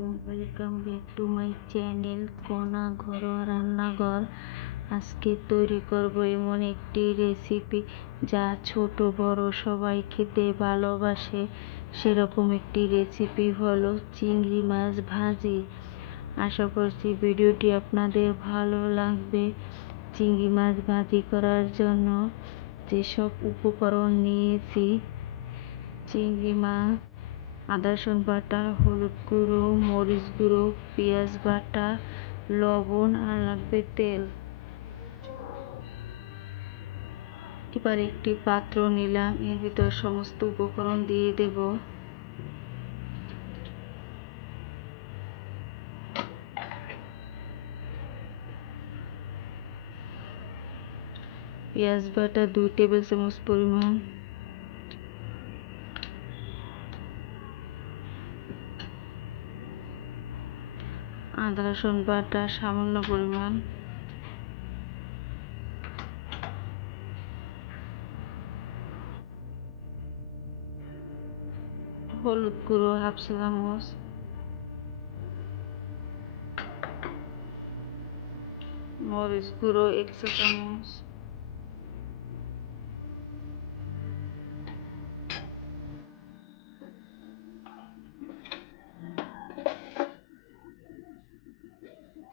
Welcome back to my channel কোনা ঘরোয়া রান্নাঘর আজকে তৈরি করব এমন একটি রেসিপি যা ছোট, বড়, সবাই খেতে ভালোবাসে। সেরকম একটি রেসিপি হলো চিংড়ি মাছ ভাজি। আশা করছি ভিডিওটি আপনাদের ভালো লাগবে। চিংড়ি মাছ ভাজি করার জন্য যেসব উপকরণ নিয়েছি, চিংড়ি মাছ আদা, রসুন বাটা, হলুদ গুঁড়ো, মরিচ গুঁড়ো, পেঁয়াজ বাটা, লবণ আর লাগবে তেল। এবার একটি পাত্র নিলাম, এর ভিতর সমস্ত উপকরণ দিয়ে দেব। পেঁয়াজ বাটা দুই টেবিল চামচ পরিমাণ। আদা রসুন বাটা সামান্য পরিমাণ। হলুদ গুঁড়ো হাফ চামচ। মরিচ গুঁড়ো এক চা চামচ।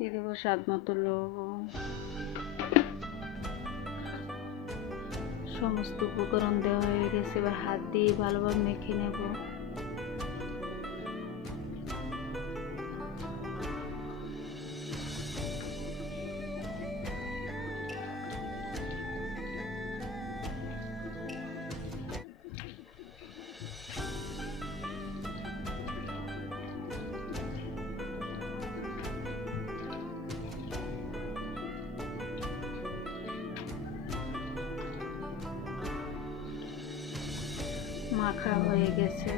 দিয়ে দেবো স্বাদ মতো লবণ। সমস্ত উপকরণ দেওয়া হয়ে গেছে, এবার হাত দিয়ে ভালোভাবে মেখে নেব। মাখা হয়ে গেছে।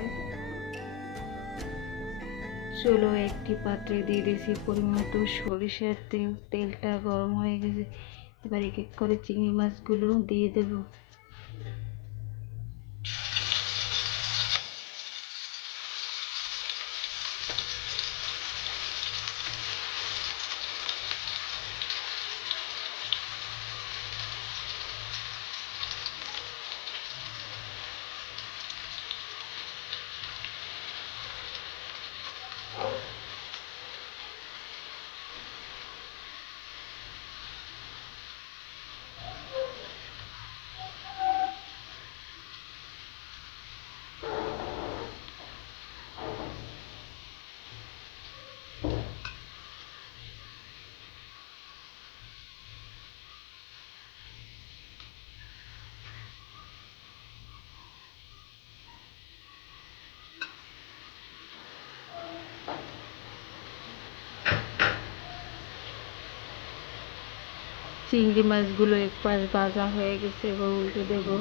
চলো একটি পাত্রে দিয়ে দিয়েছি পরিমতো সরিষার তেল, তেলটা গরম হয়ে গেছে। এবার এক এক করে চিংড়ি মাছগুলো দিয়ে দেবো। চিংড়ি মাছগুলো এক পাশ ভাজা হয়ে গেছে এবার উল্টে দেবো।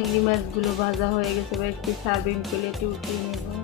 চিংড়ি মাছগুলো ভাজা হয়ে গেছে বা একটি সার্ভিং প্লেটে উঠিয়ে নেব।